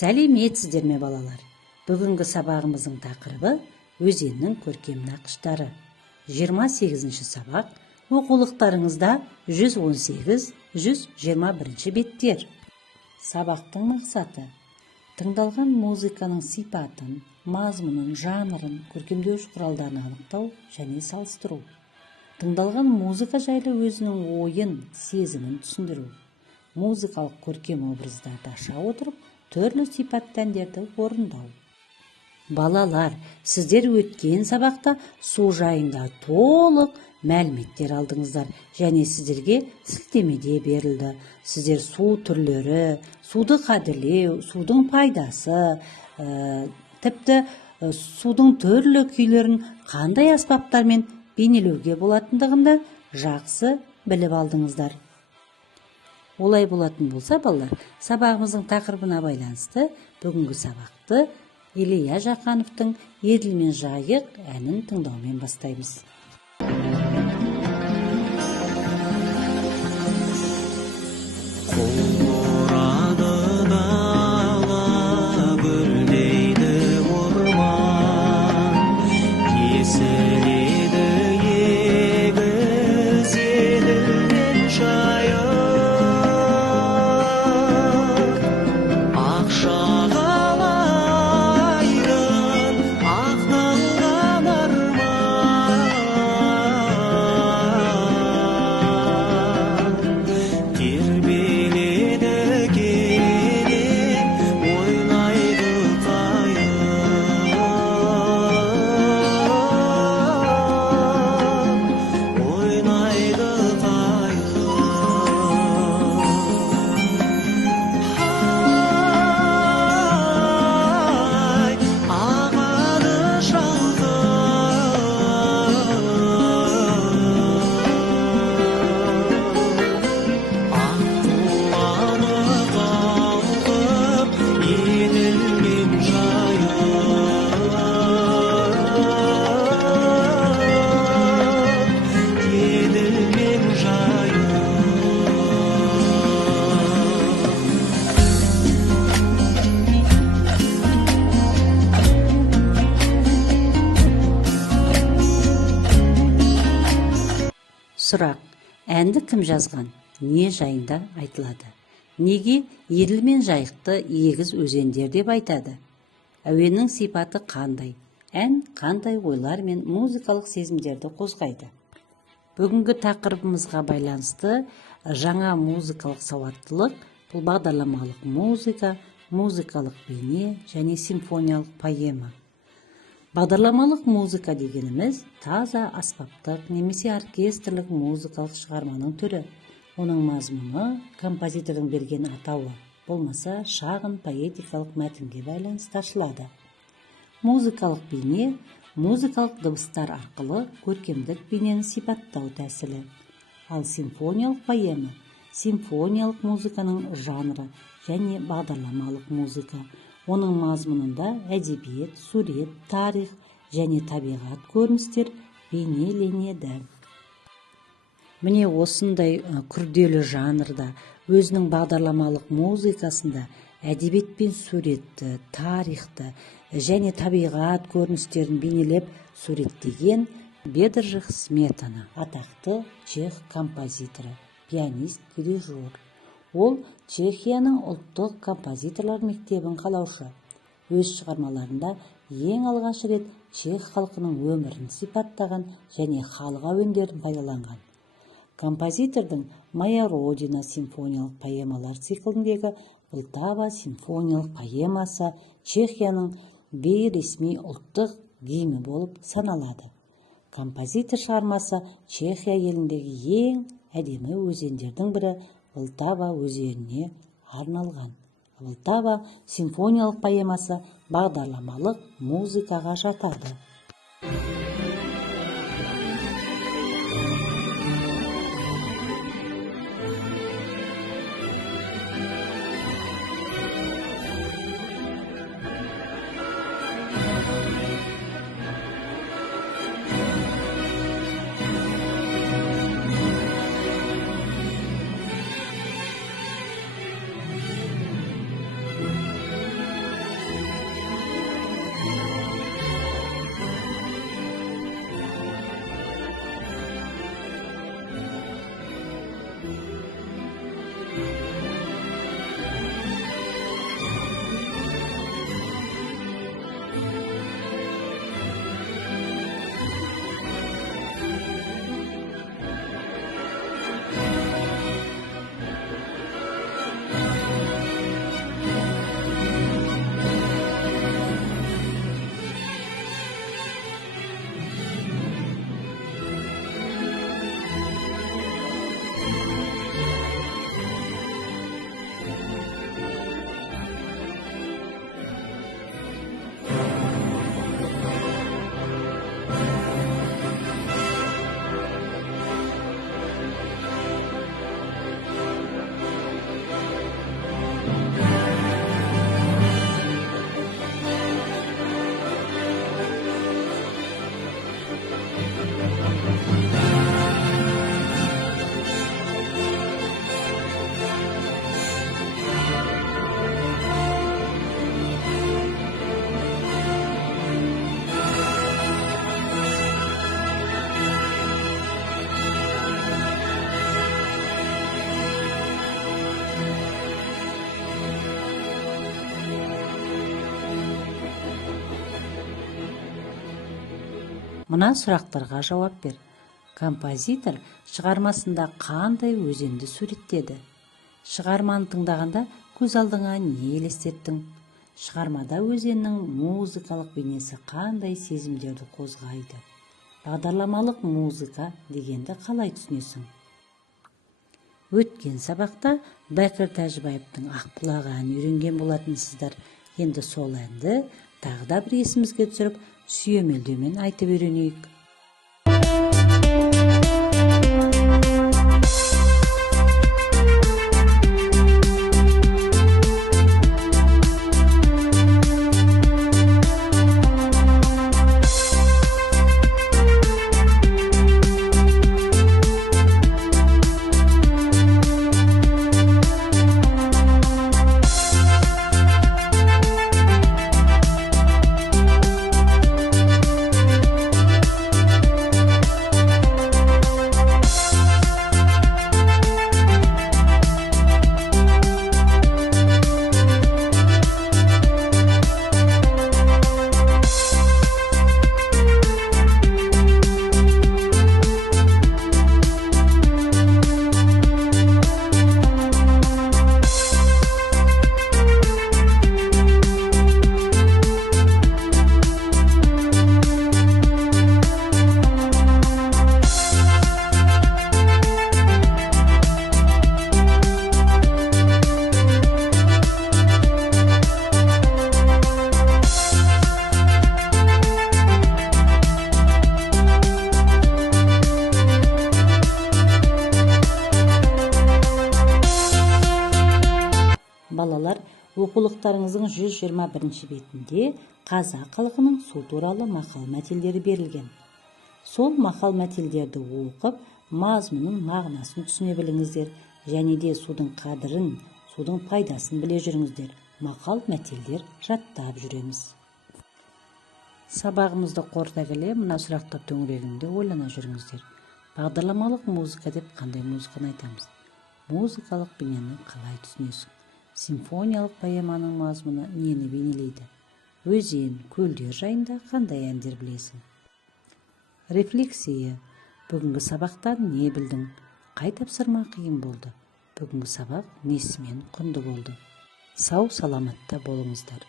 Сәлеметсіздер ме балалар? Бүгінгі сабағымыздың тақырыбы өзеннің көркем нақыштары. 28-ші сабақ. Оқулықтарыңызда 118-121 беттер. Сабақтың мақсаты: тыңдалған музыканың сипатын, мазмұнын, жанрын, көркемдеуіш құралдарын анықтау және салыстыру. Тыңдалған музыка жайлы өзінің ойын, сезімін түсіндіру. Музыкалық көркем образдарды аша отырып, түрлі сипатты әндерді орындау. Балалар, сіздер өткен сабақта су жайында толық мәліметтер алдыңыздар, және сіздерге сілтемеде берілді. Сіздер су түрлері, суды қадірлеу, судың пайдасы, тіпті судың түрлі күйлерін қандай аспаптармен бейнелеуге болатындығында жақсы біліп алдыңыздар. Олай болатын болса, балалар, сабағымыздың тақырыбына байланысты бүгінгі сабақты Илья Жақановтың «Еділ мен жайық» әнін тыңдаумен бастаймыз. Сұрақ: әнді кім жазған? Не жайында айтылады? Неге Еділ мен жайықты егіз өзендер деп айтады? Әуеннің сипаты қандай? Ән қандай ойлар мен музыкалық сезімдерді қозғайды? Бүгінгі тақырыбымызға байланысты жаңа музыкалық сауаттылық, бұл бағдарламалық музыка, музыкалық бейне және симфониялық поэма. Бағдарламалық музыка дегеніміз таза аспаптық немесе оркестрлік музыкалық шығарманың түрі. Оның мазмұны композитордың берген атауы, болмаса шағын поэтикалық мәтінге байланысты ашылады. Музыкалық бейне музыкалық дыбыстар арқылы көркемдік бейнені сипаттау тәсілі. Ал симфониялық поэма симфониялық музыканың жанры және бағдарламалық музыка. Оның мазмұнында әдебиет, сурет, тарих және табиғат көріністер бейнеленеді. Міне осындай күрделі жанрда өзінің бағдарламалық музыкасында әдебиет пен суретті, тарихты және табиғат көріністерін бейнелеп суреттеген Бедржих Сметана, атақты чех композиторы, пианист, дирижер. Ол Чехияның ұлттық композиторлар мектебін қалаушы. Өз шығармаларында ең алғаш рет чех халқының өмірін сипаттаған және халық әуендерін пайдаланған. Композитордың «Моя Родина» симфониялық поэмалар цикліндегі «Влтава» симфониялық поэмасы Чехияның бейресми ұлттық гимні болып саналады. Композитор шығармасы Чехия еліндегі ең әдемі өзендердің бірі Влтава өзеніне арналған. Влтава симфониялық поэмасы бағдарламалық музыкаға жатады. Мына сұрақтарға жауап бер. Композитор шығармасында қандай өзенді суреттеді? Шығарманы тыңдағанда көз алдыңа не елестеттің? Шығармада өзеннің музыкалық бейнесі қандай сезімдерді қозғайды? Бағдарламалық музыка дегенді қалай түсінесің? Өткен сабақта Бәкір Тәжібаевтың Ақбұлақ әнін үйренген болатынсыздар. Енді сол әнді тағы да бір есімізге түсіріп, сүйемелдеумен айтып үйренейік. Балалар, оқулықтарыңыздың 121 бетінде қазақ халқының су туралы мақал-мәтелдері берілген. Сол мақал-мәтелдерді оқып, мазмұнын, мағынасын түсіне біліңіздер, және де судың қадірін, судың пайдасын біле жүріңіздер. Мақал-мәтелдер жаттап жүреміз. Сабағымызды қорыта келе, мына сұрақтар төңірегінде ойлана жүріңіздер. Бағдарламалық музыка деп қандай музыканы айтамыз? Музыкалық бейнені қалай түсінесің? Симфониялық поэманың мазмұны нені бейнелейді? Өзен, көлдер жайында қандай әндер білесің? Рефлексия. Бүгінгі сабақтан не білдің? Қай тапсырма қиын болды? Бүгінгі сабақ несімен құнды болды? Сау саламатта болыңыздар.